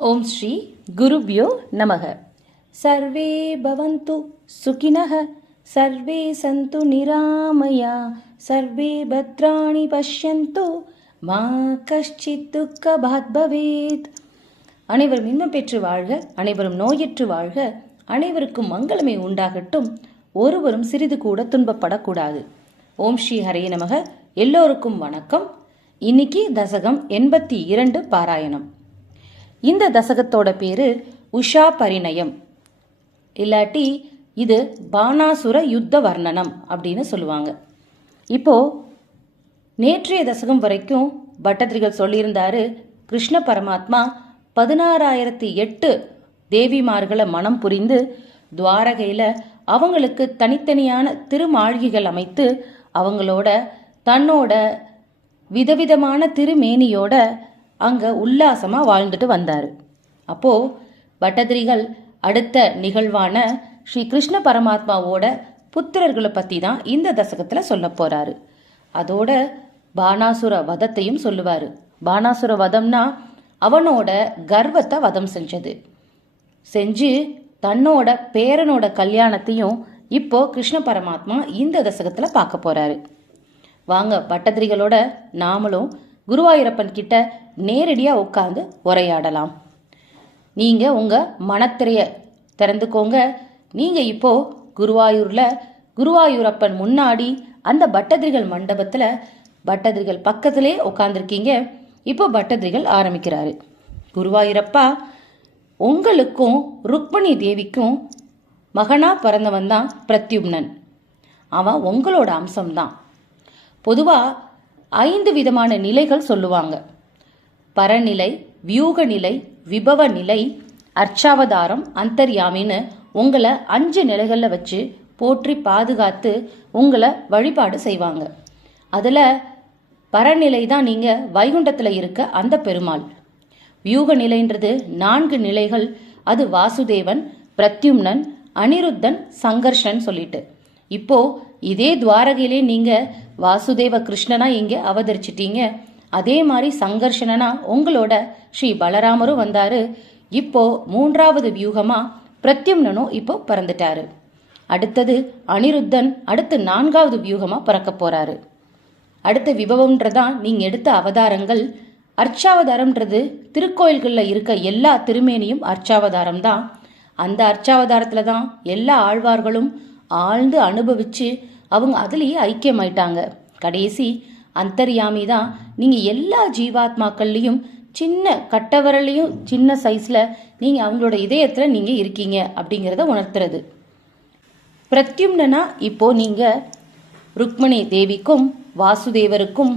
ஓம் ஸ்ரீ குருபியோ நமக. சர்வே பவந்து சுகினः சர்வே சந்து நிராமயா சர்வே பத்ராணி பஷ்யந்து மா கஷ்டித் துக்க பவேத் அனைவரும் இன்பம் பெற்று வாழ்க அனைவரும் நோயற்று வாழ்க அனைவருக்கும் மங்களமே உண்டாகட்டும். ஒருவரும் சிறிது கூட துன்பப்படக்கூடாது. ஓம் ஸ்ரீ ஹரைய நமக. எல்லோருக்கும் வணக்கம். இன்னைக்கு தசகம் எண்பத்தி இரண்டு பாராயணம். இந்த தசகத்தோட பேரு உஷா பரிணயம். இல்லாட்டி இது பானாசுர யுத்த வர்ணனம் அப்படின்னு சொல்லுவாங்க. இப்போ நேற்றைய தசகம் வரைக்கும் பட்டத்திரிகள் சொல்லியிருந்தாரு கிருஷ்ண பரமாத்மா பதினாறாயிரத்தி எட்டு தேவிமார்களை மனம் புரிந்து துவாரகையில் அவங்களுக்கு தனித்தனியான திருமாளிகைகள் அமைத்து அவங்களோட தன்னோட விதவிதமான திருமேனியோட அங்கே உல்லாசமாக வாழ்ந்துட்டு வந்தார். அப்போது பட்டதிரிகள் அடுத்த நிகழ்வான ஸ்ரீ கிருஷ்ண பரமாத்மாவோட புத்திரர்களை பற்றி தான் இந்த தசகத்தில் சொல்ல போகிறாரு அதோட பானாசுர வதத்தையும் சொல்லுவார். பானாசுர வதம்னா அவனோட கர்வத்தை வதம் செஞ்சது. செஞ்சு தன்னோட பேரனோட கல்யாணத்தையும் இப்போ கிருஷ்ண பரமாத்மா இந்த தசகத்தில் பார்க்க போறாரு. வாங்க பட்டதிரிகளோட நாமளும் குருவாயூரப்பன் கிட்ட நேரடியாக உட்காந்து உரையாடலாம். நீங்கள் உங்கள் மனத்திரைய திறந்துக்கோங்க. நீங்கள் இப்போ குருவாயூரில் குருவாயூரப்பன் முன்னாடி அந்த பட்டதிரிகள் மண்டபத்தில் பட்டதிரிகள் பக்கத்திலே உட்காந்துருக்கீங்க இப்போ பட்டதிரிகள் ஆரம்பிக்கிறாரு. குருவாயூரப்பா உங்களுக்கும் ருக்மணி தேவிக்கும் மகனாக பிறந்தவன் தான் பிரத்யும்னன். அவன் உங்களோட அம்சம்தான். பொதுவாக ஐந்து விதமான நிலைகள் சொல்லுவாங்க. பரநிலை வியூக நிலை விபவ நிலை அர்ச்சாவதாரம் அந்தர்யாமின்னு உங்களை அஞ்சு நிலைகளில் வச்சு போற்றி பாதுகாத்து உங்களை வழிபாடு செய்வாங்க. அதில் பரநிலை தான் நீங்கள் வைகுண்டத்தில் இருக்க அந்த பெருமாள். வியூக நிலைன்றது நான்கு நிலைகள். அது வாசுதேவன் பிரத்யும்னன் அனிருத்தன் சங்கர்ஷன் சொல்லிட்டு. இப்போ இதே துவாரகையிலே நீங்க வாசுதேவ கிருஷ்ணனா இங்க அவதரிச்சிட்டீங்க. அதே மாதிரி சங்கர்ஷனா உங்களோட ஸ்ரீ பலராமரும் வந்தாரு. இப்போ மூன்றாவது வியூகமா பிரத்யும்னனும் இப்போ பிறந்துட்டாரு. அடுத்தது அனிருத்தன் அடுத்து நான்காவது வியூகமா பிறக்க போறாரு. அடுத்த விபவம்ன்றதான் நீங்க எடுத்த அவதாரங்கள். அர்ச்சாவதாரம்ன்றது திருக்கோயில்களில் இருக்க எல்லா திருமேனியும் அர்ச்சாவதாரம் தான் அந்த அர்ச்சாவதாரத்தில் தான் எல்லா ஆழ்வார்களும் ஆழ்ந்து அனுபவிச்சு அவங்க அதுலேயே ஐக்கியமாயிட்டாங்க. கடைசி அந்தர்யாமி தான் நீங்கள் எல்லா ஜீவாத்மாக்கள்லேயும் சின்ன கட்டவரலையும் சின்ன சைஸில் நீங்கள் அவங்களோட இதயத்தில் நீங்கள் இருக்கீங்க அப்படிங்கிறத உணர்த்துறது. பிரத்யும்னனா இப்போ நீங்கள் ருக்மணி தேவிக்கும் வாசுதேவருக்கும்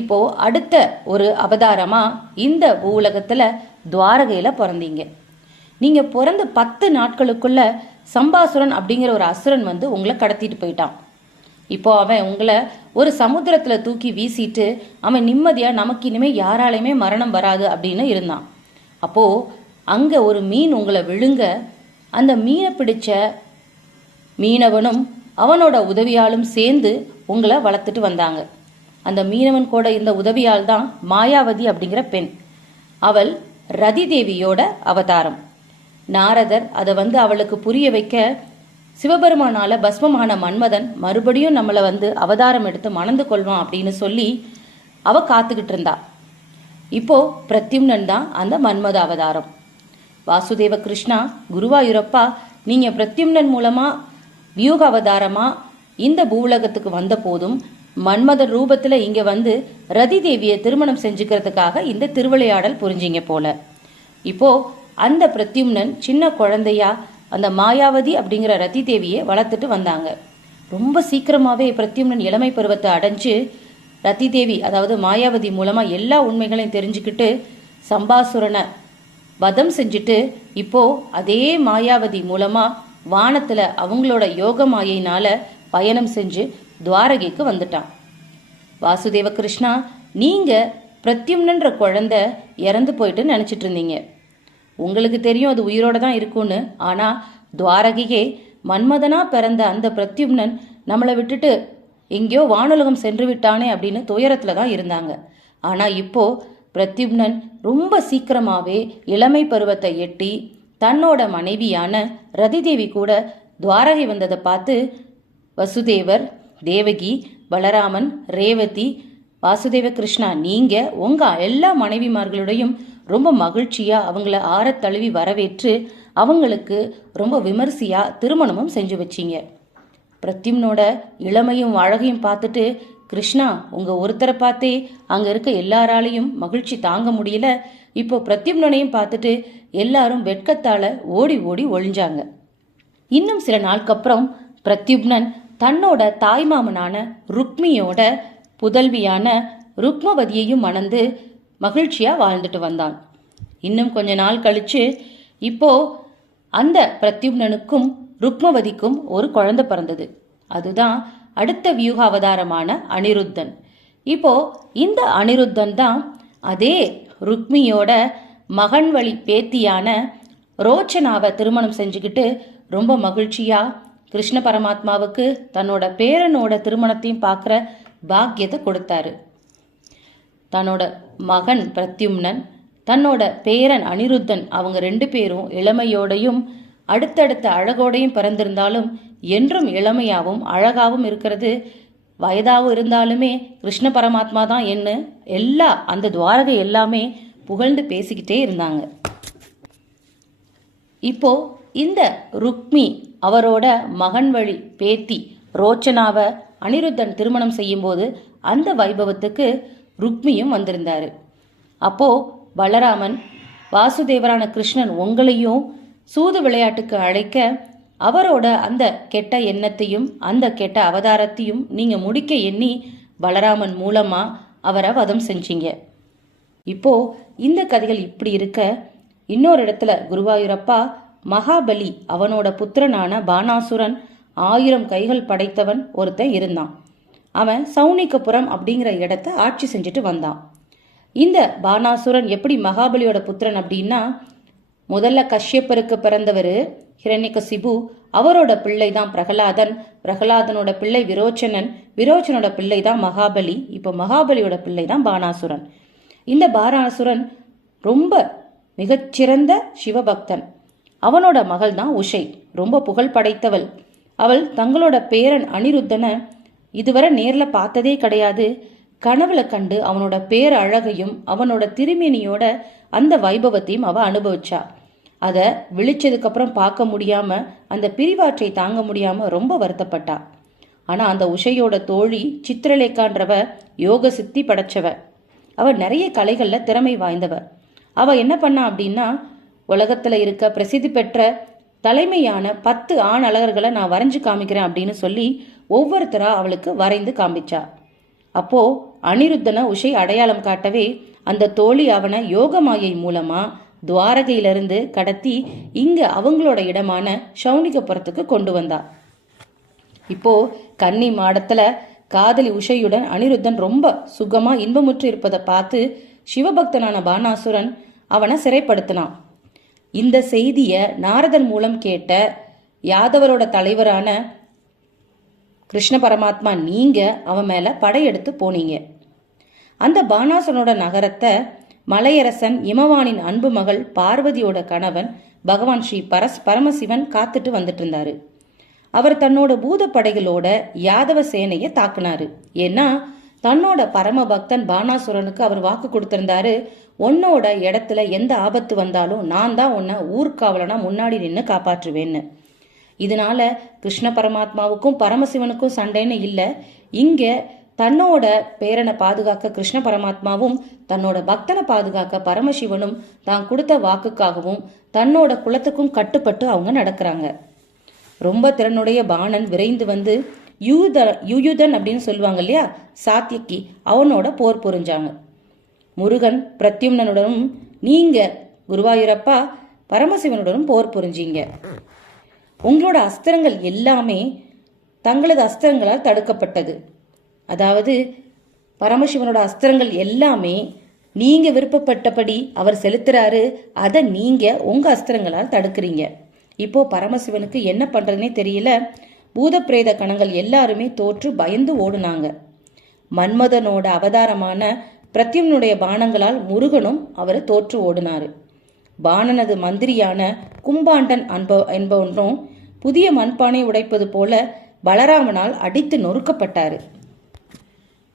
இப்போ அடுத்த ஒரு அவதாரமா இந்த பூலகத்தில் துவாரகையில் பிறந்தீங்க. நீங்கள் பிறந்த பத்து நாட்களுக்குள்ள சம்பாசுரன் அப்படிங்கிற ஒரு அசுரன் வந்து உங்களை கடத்திட்டு போயிட்டான். இப்போ அவன் உங்களை ஒரு சமுத்திரத்துல தூக்கி வீசிட்டு அவன் நிம்மதியா நமக்கு இனிமே யாராலையுமே மரணம் வராது அப்படின்னு இருந்தான். அப்போ அங்க ஒரு மீன் உங்களை விழுங்க அந்த மீனை பிடிச்ச மீனவனும் அவனோட உதவியாலும் சேர்ந்து உங்களை வளர்த்துட்டு வந்தாங்க. அந்த மீனவன் கூட இருந்த உதவியால் தான் மாயாவதி அப்படிங்கிற பெண் அவள் ரதி தேவியோட அவதாரம். நாரதர் அதை வந்து அவளுக்கு புரிய வைக்க சிவபெருமானால பஸ்மமான மன்மதன் மறுபடியும் நம்மளை வந்து அவதாரம் எடுத்து மணந்து கொள்வான் அப்படின்னு சொல்லி அவ காத்துக்கிட்டு இருந்தா. இப்போ பிரத்யும்னன் தான் அந்த மன்மத அவதாரம். வாசுதேவ கிருஷ்ணா குருவாயூரப்பா நீங்க பிரத்யும்னன் மூலமா வியூக அவதாரமா இந்த பூவுலகத்துக்கு வந்த போதும் மன்மதன் ரூபத்துல இங்க வந்து ரதி தேவியை திருமணம் செஞ்சுக்கிறதுக்காக இந்த திருவிளையாடல் புரிஞ்சிங்க போல. இப்போ அந்த பிரத்யும்னன் சின்ன குழந்தையா அந்த மாயாவதி அப்படிங்கிற ரத்தி தேவியை வளர்த்துட்டு வந்தாங்க. ரொம்ப சீக்கிரமாவே பிரத்யும்னன் இளமை பருவத்தை அடைஞ்சு ரத்தி தேவி அதாவது மாயாவதி மூலமா எல்லா உண்மைகளையும் தெரிஞ்சுக்கிட்டு சம்பாசுரனை வதம் செஞ்சுட்டு இப்போ அதே மாயாவதி மூலமா வானத்துல அவங்களோட யோக மாயினால பயணம் செஞ்சு துவாரகைக்கு வந்துட்டான். வாசுதேவ கிருஷ்ணா நீங்க பிரத்யும்னன்ற குழந்தை இறந்து போயிட்டு நினைச்சிட்டு இருந்தீங்க. உங்களுக்கு தெரியும் அது உயிரோட தான் இருக்கும்னு. ஆனா துவாரகையே மன்மதனா பிறந்த அந்த பிரத்யும்னன் நம்மளை விட்டுட்டு எங்கேயோ வானுலகம் சென்று விட்டானே அப்படின்னு துயரத்துல தான் இருந்தாங்க. ஆனா இப்போ பிரத்யும்னன் ரொம்ப சீக்கிரமாவே இளமை பருவத்தை எட்டி தன்னோட மனைவியான ரதிதேவி கூட துவாரகை வந்ததை பார்த்து வசுதேவர் தேவகி பலராமன் ரேவதி வாசுதேவ கிருஷ்ணா நீங்க உங்க எல்லா மனைவிமார்களுடையும் ரொம்ப மகிழ்ச்சியாக அவங்கள ஆற தழுவி வரவேற்று அவங்களுக்கு ரொம்ப விமரிசையாக திருமணமும் செஞ்சு வச்சீங்க. பிரத்யும்னோட இளமையும் அழகையும் பார்த்துட்டு கிருஷ்ணா உங்கள் ஒருத்தரை பார்த்தே அங்கே இருக்க எல்லாராலையும் மகிழ்ச்சி தாங்க முடியல. இப்போ பிரத்யும்னனையும் பார்த்துட்டு எல்லாரும் வெட்கத்தால் ஓடி ஓடி ஒளிஞ்சாங்க. இன்னும் சில நாளுக்கு அப்புறம் பிரத்யும்னன் தன்னோட தாய்மாமனான ருக்மியோட புதல்வியான ருக்மவதியையும் மணந்து மகிழ்ச்சியா வாழ்ந்துட்டு வந்தான். இன்னும் கொஞ்ச நாள் கழிச்சு இப்போ அந்த பிரத்யும்னனுக்கும் ருக்மவதிக்கும் ஒரு குழந்தை பிறந்தது. அதுதான் அடுத்த வியூக அவதாரமான அனிருத்தன். இப்போ இந்த அனிருத்தன் தான் அதே ருக்மியோட மகன் வழி பேத்தியான ரோச்சனாவை திருமணம் செஞ்சுக்கிட்டு ரொம்ப மகிழ்ச்சியா கிருஷ்ண பரமாத்மாவுக்கு தன்னோட பேரனோட திருமணத்தையும் பார்க்குற பாக்கியத்தை கொடுத்தாரு. தன்னோட மகன் பிரத்யும்னன் தன்னோட பேரன் அனிருத்தன் அவங்க ரெண்டு பேரும் இளமையோடையும் அடுத்தடுத்த அழகோடையும் பிறந்திருந்தாலும் என்றும் இளமையாகவும் அழகாகவும் இருக்கிறது. வயதாகவும் இருந்தாலுமே கிருஷ்ண பரமாத்மா தான் என்ன எல்லா அந்த துவாரகை எல்லாமே புகழ்ந்து பேசிக்கிட்டே இருந்தாங்க. இப்போ இந்த ருக்மி அவரோட மகன் வழி பேத்தி ரோச்சனாவை அனிருத்தன் திருமணம் செய்யும்போது அந்த வைபவத்துக்கு ருக்மியும் வந்திருந்தாரு. அப்போ பலராமன் வாசுதேவரான கிருஷ்ணன் உங்களையும் சூது விளையாட்டுக்கு அழைக்க அவரோட அந்த கெட்ட எண்ணத்தையும் அந்த கெட்ட அவதாரத்தையும் நீங்க முடிக்க எண்ணி பலராமன் மூலமா அவரை வதம் செஞ்சீங்க. இப்போ இந்த கதைகள் இப்படி இருக்க இன்னொரு இடத்துல குருவாயூரப்பா மகாபலி அவனோட புத்திரனான பானாசுரன் ஆயிரம் கைகள் படைத்தவன் ஒருத்தன் இருந்தான். அவன் சௌனிகபுரம் அப்படிங்கிற இடத்த ஆட்சி செஞ்சுட்டு வந்தான். இந்த பானாசுரன் எப்படி மகாபலியோட புத்திரன் அப்படின்னா முதல்ல கஷ்யப்பருக்கு பிறந்தவர் ஹிரண்யகசிபு அவரோட பிள்ளை தான் பிரகலாதன் பிரகலாதனோட பிள்ளை விரோச்சனன் விரோச்சனோட பிள்ளை தான் மகாபலி இப்போ மகாபலியோட பிள்ளை தான் பானாசுரன். இந்த பானாசுரன் ரொம்ப மிகச்சிறந்த சிவபக்தன். அவனோட மகள் தான் உஷை ரொம்ப புகழ் படைத்தவள். அவள் தங்களோட பேரன் அனிருத்தனை இதுவரை நேர்ல பார்த்ததே கிடையாது. கனவுல கண்டு அவனோட பேர் அழகையும் அவனோட திருமேனியோட அந்த வைபவத்தையும் அவ அனுபவிச்சா. அத விழிச்சதுக்கு அப்புறம் பார்க்க முடியாம அந்த பிரிவாற்றை தாங்க முடியாம ரொம்ப வருத்தப்பட்டா. ஆனா அந்த உஷையோட தோழி சித்திரலேகான்றவ யோக சித்தி படைச்சவ. அவ நிறைய கலைகள்ல திறமை வாய்ந்தவ. அவ என்ன பண்ணா அப்படின்னா உலகத்துல இருக்க பிரசித்தி பெற்ற தலைமையான பத்து ஆண் அழகர்களை நான் வரைஞ்சு காமிக்கிறேன் அப்படின்னு சொல்லி ஒவ்வொருத்தரா அவளுக்கு வரைந்து காமிச்சா அப்போ அனிருத்தனை உஷை அடையாளம் காட்டவே அந்த தோழி அவனை யோகமாயை மூலமா துவாரகையிலிருந்து கடத்தி இங்க அவங்களோட இடமான சௌனிகபுரத்துக்கு கொண்டு வந்தா. இப்போ கன்னி மாடத்துல காதலி உஷையுடன் அனிருத்தன் ரொம்ப சுகமா இன்பமுற்று இருப்பதை பார்த்து சிவபக்தனான பானாசுரன் அவனை சிறைப்படுத்தினான். இந்த செய்திய நாரதன் மூலம் கேட்ட யாதவரோட தலைவரான கிருஷ்ண பரமாத்மா நீங்க அவன் மேல படையெடுத்து போனீங்க. அந்த பானாசனோட நகரத்தை மலையரசன் இமவானின் அன்பு மகள் பார்வதியோட கணவன் பகவான் ஸ்ரீ பரஸ் பரமசிவன் காத்துட்டு வந்துட்டு இருந்தாரு அவர் தன்னோட பூதப்படைகளோட யாதவ சேனையை தாக்குனாரு. ஏன்னா தன்னோட பரம பக்தன் பானாசுரனுக்கு அவர் வாக்கு கொடுத்திருந்தாரு உன்னோட இடத்துல எந்த ஆபத்து வந்தாலும் நான் தான் உன்னை ஊர்காவலனா முன்னாடி நின்று காப்பாற்றுவேன்னு. இதனால கிருஷ்ண பரமாத்மாவுக்கும் பரமசிவனுக்கும் சண்டைன்னு இல்லை. இங்க தன்னோட பேரனை பாதுகாக்க கிருஷ்ண பரமாத்மாவும் தன்னோட பக்தனை பாதுகாக்க பரமசிவனும் தான் கொடுத்த வாக்குக்காகவும் தன்னோட குலத்துக்கும் கட்டுப்பட்டு அவங்க நடக்கிறாங்க. ரொம்ப திறனுடைய பாணன் விரைந்து வந்து யூத யுயுதன் அப்படின்னு சொல்லுவாங்க இல்லையா சாத்தியக்கி அவனோட போர் புரிஞ்சாங்க. முருகன் பிரத்யும்னனுடனும் நீங்க குருவாயூரப்பா பரமசிவனுடனும் போர் புரிஞ்சீங்க. உங்களோட அஸ்திரங்கள் எல்லாமே தங்களது அஸ்திரங்களால் தடுக்கப்பட்டது. அதாவது பரமசிவனோட அஸ்திரங்கள் எல்லாமே நீங்க விருப்பப்பட்டபடி அவர் செலுத்துறாரு அதை நீங்க உங்க அஸ்திரங்களால் தடுக்கிறீங்க. இப்போ பரமசிவனுக்கு என்ன பண்றதுனே தெரியல. பிரேத கணங்கள் எல்லாருமே தோற்று பயந்து ஓடுனாங்க. மன்மதனோட அவதாரமான பிரத்யும்னுடைய பானங்களால் முருகனும் அவரை தோற்று ஓடினாரு. பாணனது மந்திரியான கும்பாண்டன் அன்ப என்பவனும் புதிய மண்பானை உடைப்பது போல பலராமனால் அடித்து நொறுக்கப்பட்டாரு.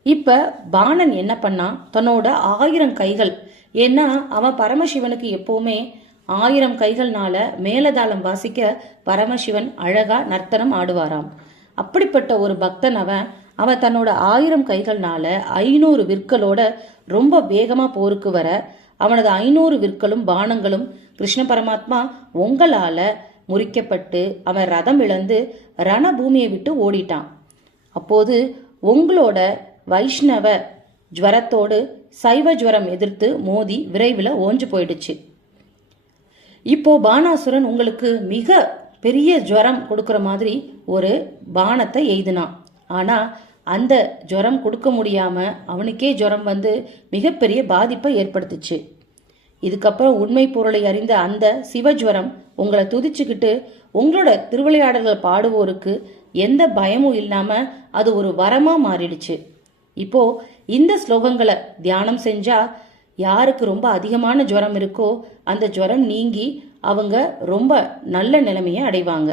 இப்ப பாணன் என்ன பண்ணா? தன்னோட ஆயிரம் கைகள். ஏன்னா அவன் பரமசிவனுக்கு எப்பவுமே ஆயிரம் கைகள்னால மேலதாளம் வாசிக்க பரமசிவன் அழகா நர்த்தனம் ஆடுவாராம். அப்படிப்பட்ட ஒரு பக்தன் அவன். அவன் தன்னோட ஆயிரம் கைகள்னால ஐநூறு விற்களோட ரொம்ப வேகமா போருக்கு வர அவனது ஐநூறு விற்களும் பானங்களும் கிருஷ்ண பரமாத்மா உங்களால முறிக்கப்பட்டு அவன் ரதம் இழந்து ரணபூமியை விட்டு ஓடிட்டான். அப்போது உங்களோட வைஷ்ணவ ஜுவரத்தோடு சைவ ஜுவரம் எதிர்த்து மோதி விரைவில் ஓஞ்சு போயிடுச்சு. இப்போ பானாசுரன் உங்களுக்கு மிக பெரிய ஜுவரம் கொடுக்குற மாதிரி ஒரு பானத்தை எய்தினான். ஆனால் அந்த ஜுவரம் கொடுக்க முடியாம அவனுக்கே ஜுரம் வந்து மிகப்பெரிய பாதிப்பை ஏற்படுத்துச்சு. இதுக்கப்புறம் உண்மை பொருளை அறிந்த அந்த சிவஜுவரம் உங்களை துதிச்சுக்கிட்டு உங்களோட திருவிளையாடல்கள் பாடுவோருக்கு எந்த பயமும் இல்லாம அது ஒரு வரமா மாறிடுச்சு. இப்போ இந்த ஸ்லோகங்களை தியானம் செஞ்சா யாருக்கு ரொம்ப அதிகமான ஜுரம் இருக்கோ அந்த ஜுரம் நீங்கி அவங்க ரொம்ப நல்ல நிலைமையை அடைவாங்க.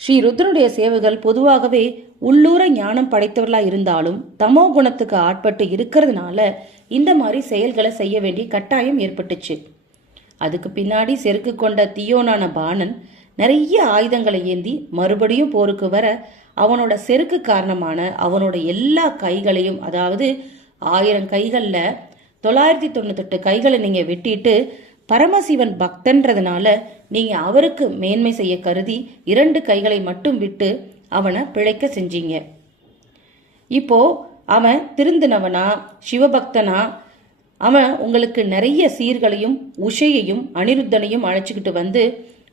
ஸ்ரீ ருத்ரனுடைய சேவைகள் பொதுவாகவே உள்ளூர ஞானம் படைத்தவர்களா இருந்தாலும் தமோ குணத்துக்கு ஆட்பட்டு இருக்கிறதுனால இந்த மாதிரி செயல்களை செய்ய வேண்டிய கட்டாயம் ஏற்பட்டுச்சு. அதுக்கு பின்னாடி செருக்கு கொண்ட தியோனான பாணன் நிறைய ஆயுதங்களை ஏந்தி மறுபடியும் போருக்கு வர அவனோட செருக்கு காரணமான அவனோட எல்லா கைகளையும் அதாவது ஆயிரம் கைகளில் தொள்ளாயிரத்தி தொண்ணூத்தெட்டு கைகளை நீங்கள் வெட்டிட்டு பரமசிவன் பக்தன்றதுனால நீங்க அவருக்கு மேன்மை செய்ய கருதி இரண்டு கைகளை மட்டும் விட்டு அவனை பிழைக்க செஞ்சீங்க. இப்போ அவன் திருந்தினவனா சிவபக்தனா அவன் உங்களுக்கு நிறைய சீர்களையும் உஷையையும் அனிருத்தனையும் அழைச்சிக்கிட்டு வந்து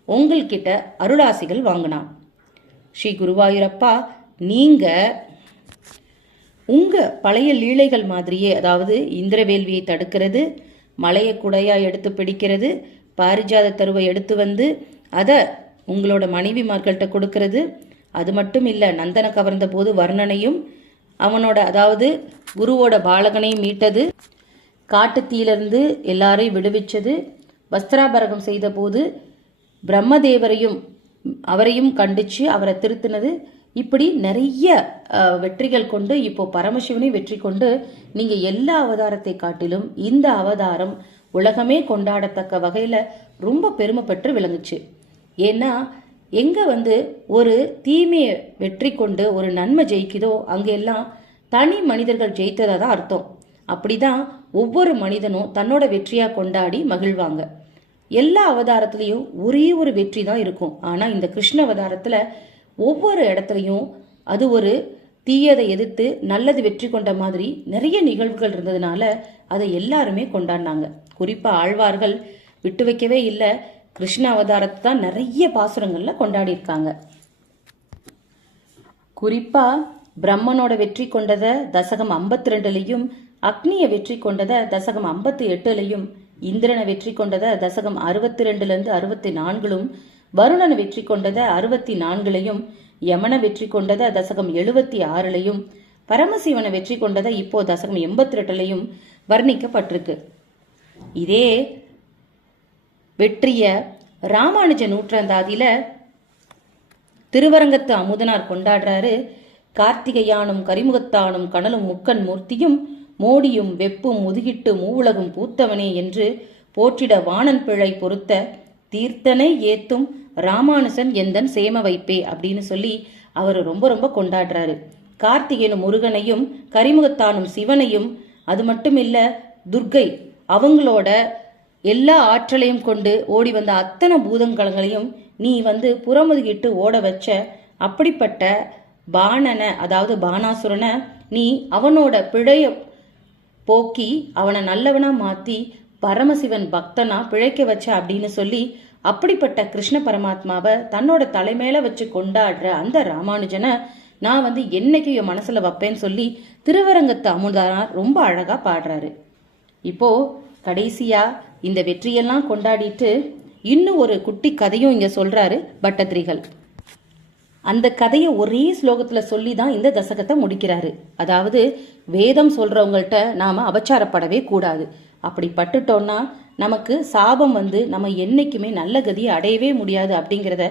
உங்கள்கிட்ட அருளாசிகள் வாங்கினான். ஸ்ரீ குருவாயூரப்பா நீங்க உங்க பழைய லீலைகள் மாதிரியே அதாவது இந்திரவேல்வியை தடுக்கிறது மலையை குடையா எடுத்து பிடிக்கிறது பாரிஜாத தருவை எடுத்து வந்து அதை உங்களோட மனைவிமார்கள்ட்ட கொடுக்கறது. அது மட்டும் இல்லை நந்தனை கவர்ந்த போது வர்ணனையும் அவனோட அதாவது குருவோட பாலகனையும் மீட்டது. காட்டுத்தீயிலிருந்து எல்லாரையும் விடுவிச்சது. வஸ்திராபரகம் செய்த போது பிரம்மதேவரையும் அவரையும் கண்டிச்சு அவரை திருத்தினது. இப்படி நிறைய வெற்றிகள் கொண்டு இப்போ பரமசிவனை வெற்றி கொண்டு நீங்க எல்லா அவதாரத்தை காட்டிலும் இந்த அவதாரம் உலகமே கொண்டாடத்தக்க வகையில ரொம்ப பெருமை பெற்று விளங்குச்சு. ஏன்னா எங்க வந்து ஒரு தீமையை வெற்றி கொண்டு ஒரு நன்மை ஜெயிக்குதோ அங்கெல்லாம் தனி மனிதர்கள் ஜெயித்ததா தான் அர்த்தம். அப்படிதான் ஒவ்வொரு மனிதனும் தன்னோட வெற்றியா கொண்டாடி மகிழ்வாங்க. எல்லா அவதாரத்திலையும் ஒரே ஒரு வெற்றி தான் இருக்கும். ஆனா இந்த கிருஷ்ண அவதாரத்துல ஒவ்வொரு இடத்துலையும் அது ஒரு தீயதை எதிர்த்து நல்லது வெற்றி கொண்ட மாதிரி நிறைய நிகழ்வுகள் இருந்ததுனால அதை எல்லாருமே கொண்டாடினாங்க. குறிப்பா ஆழ்வார்கள் விட்டு வைக்கவே இல்லை கிருஷ்ண அவதாரத்தை தான் நிறைய பாசுரங்களில் கொண்டாடியிருக்காங்க. குறிப்பாக குறிப்பா பிரம்மனோட வெற்றி கொண்டத தசகம் 52 ரெண்டுலையும் அக்னியை வெற்றி கொண்டத தசகம் 58 எட்டுலையும் இந்திரனை வெற்றி கொண்டத தசகம் அறுபத்தி ரெண்டுலேருந்து அறுபத்தி நான்கிலும் வருணனை வெற்றி கொண்டத அறுபத்தி நான்குலையும் யமனை வெற்றி கொண்டத தசகம் எழுபத்தி ஆறுலையும் பரமசிவனை வெற்றி கொண்டத இப்போ தசகம் எண்பத்தி ரெண்டுலையும் வர்ணிக்கப்பட்டிருக்கு. இதே வெற்றிய ராமானுஜ நூற்றாந்தாதியில திருவரங்கத்து அமுதனார் கொண்டாடுறாரு. கார்த்திகையானும் கரிமுகத்தானும் கனலும் முக்கன் மூர்த்தியும் மோடியும் வெப்பும் முதுகிட்டு மூவுலகும் பூத்தவனே என்று போற்றிட வாணன் பிழை பொறுத்த தீர்த்தனை ஏத்தும் ராமானுசன் எந்தன் சேம வைப்பே அப்படின்னு சொல்லி அவர் ரொம்ப ரொம்ப கொண்டாடுறாரு. கார்த்திகேயனும் முருகனையும் கரிமுகத்தானும் சிவனையும் அது மட்டும் இல்ல துர்க்கை அவங்களோட எல்லா ஆற்றலையும் கொண்டு ஓடி வந்த அத்தனை பூதங்கலங்களையும் நீ வந்து புறமுதுகிட்டு ஓட வச்ச அப்படிப்பட்ட பாணனை அதாவது பானாசுரனை நீ அவனோட பிழைய போக்கி அவனை நல்லவனா மாத்தி பரமசிவன் பக்தனா பிழைக்க வச்ச அப்படின்னு சொல்லி அப்படிப்பட்ட கிருஷ்ண பரமாத்மாவை தன்னோட தலைமையில வச்சு கொண்டாடுற அந்த ராமானுஜனை நான் வந்து என்னைக்கு என் மனசுல வைப்பேன்னு சொல்லி திருவரங்கத்து அமுதானார் ரொம்ப அழகா பாடுறாரு. இப்போ கடைசியா இந்த வெற்றியெல்லாம் கொண்டாடிட்டு இன்னும் ஒரு குட்டி கதையும் இங்க சொல்றாரு பட்டத்திரிகள் அந்த கதையை ஒரே ஸ்லோகத்துல சொல்லி தான் இந்த தசகத்தை முடிக்கிறாரு. அதாவது வேதம் சொல்றவங்கள்ட்ட நாம அபச்சாரப்படவே கூடாது. அப்படி பட்டுட்டோம்னா நமக்கு சாபம் வந்து நம்ம என்னைக்குமே நல்ல கதியை அடையவே முடியாது அப்படிங்கிறத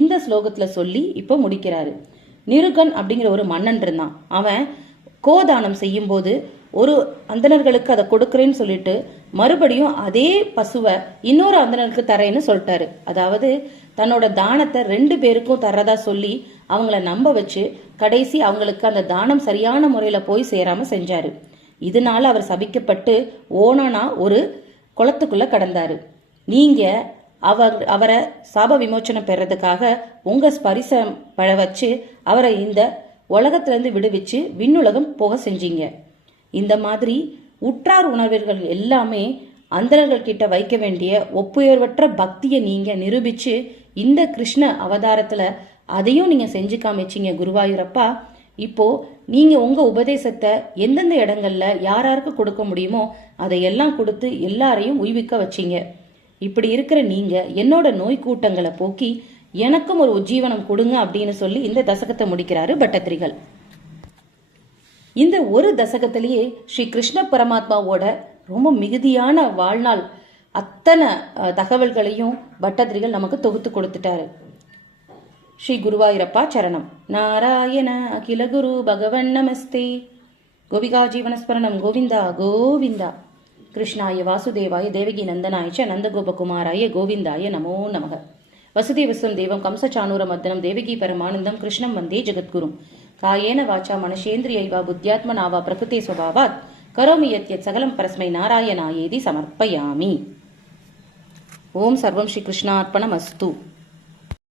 இந்த ஸ்லோகத்தில் சொல்லி இப்போ முடிக்கிறாரு. நிருகன் அப்படிங்கிற ஒரு மன்னன் இருந்தான். அவன் கோதானம் செய்யும்போது ஒரு அந்தணர்களுக்கு அதை கொடுக்குறேன்னு சொல்லிட்டு மறுபடியும் அதே பசுவை இன்னொரு அந்தனருக்கு தரேன்னு சொல்லிட்டாரு. அதாவது தன்னோட தானத்தை ரெண்டு பேருக்கும் தர்றதா சொல்லி அவங்கள நம்ப வச்சு கடைசி அவங்களுக்கு அந்த தானம் சரியான முறையில் போய் சேராம செஞ்சாரு. இதனால அவர் சபிக்கப்பட்டு ஓனானா ஒரு குளத்துக்குள்ள கடந்தாரு. நீங்க அவர் அவரை சாப விமோச்சனம் பெறதுக்காக உங்க ஸ்பரிசம் பழ வச்சு அவரை இந்த உலகத்திலிருந்து விடுவிச்சு விண்ணுலகம் போக செஞ்சீங்க. இந்த மாதிரி உற்றார் உணர்வுகள் எல்லாமே அந்தரர்கள் கிட்ட வைக்க வேண்டிய ஒப்புயர்வற்ற பக்தியை நீங்க நிரூபிச்சு இந்த கிருஷ்ண அவதாரத்துல அதையும் நீங்க செஞ்சு காமிச்சீங்க குருவாயூரப்பா. இப்போ நீங்க உங்க உபதேசத்தை எந்தெந்த இடங்கள்ல யாராருக்கு கொடுக்க முடியுமோ அதையெல்லாம் கொடுத்து எல்லாரையும் உய்விக்க வச்சீங்க. இப்படி இருக்கிற நீங்க என்னோட நோய் கூட்டங்களை போக்கி எனக்கும் ஒரு உஜ்ஜீவனம் கொடுங்க அப்படின்னு சொல்லி இந்த தசகத்தை முடிக்கிறாரு பட்டத்திரிகள். இந்த ஒரு தசகத்திலேயே ஸ்ரீ கிருஷ்ண பரமாத்மாவோட ரொம்ப மிகுதியான வாழ்நாள் அத்தனை தகவல்களையும் பட்டத்திரிகள் நமக்கு தொகுத்து கொடுத்துட்டாரு. ஸ்ரீ குருவாயூரப்பா சரணம். நாராயண அகில குரு பகவன் நமஸ்தே. கோபிகா ஜீவனஸ்மரணம் கோவிந்தா கோவிந்தா. கிருஷ்ணாய வாசுதேவாய தேவகி நந்தனாய ச நந்தகோபகுமாராய கோவிந்தாய நமோ நமக. வசுதேவஸ்வம் தேவம் கம்சச்சானூர மத்தனம் தேவகி பரமானந்தம் கிருஷ்ணம் வந்தே ஜெகத்குரும். காயேன வாச்சா மனசேந்திரியைவா புத்தியாத்மனாவா பிரகிருதே சுவாவாத். கரோமி யத் சகலம் பரஸ்மை நாராயணாயேதி சமர்ப்பயாமி. ஓம் சர்வம் ஸ்ரீ கிருஷ்ணார்ப்பணமஸ்து.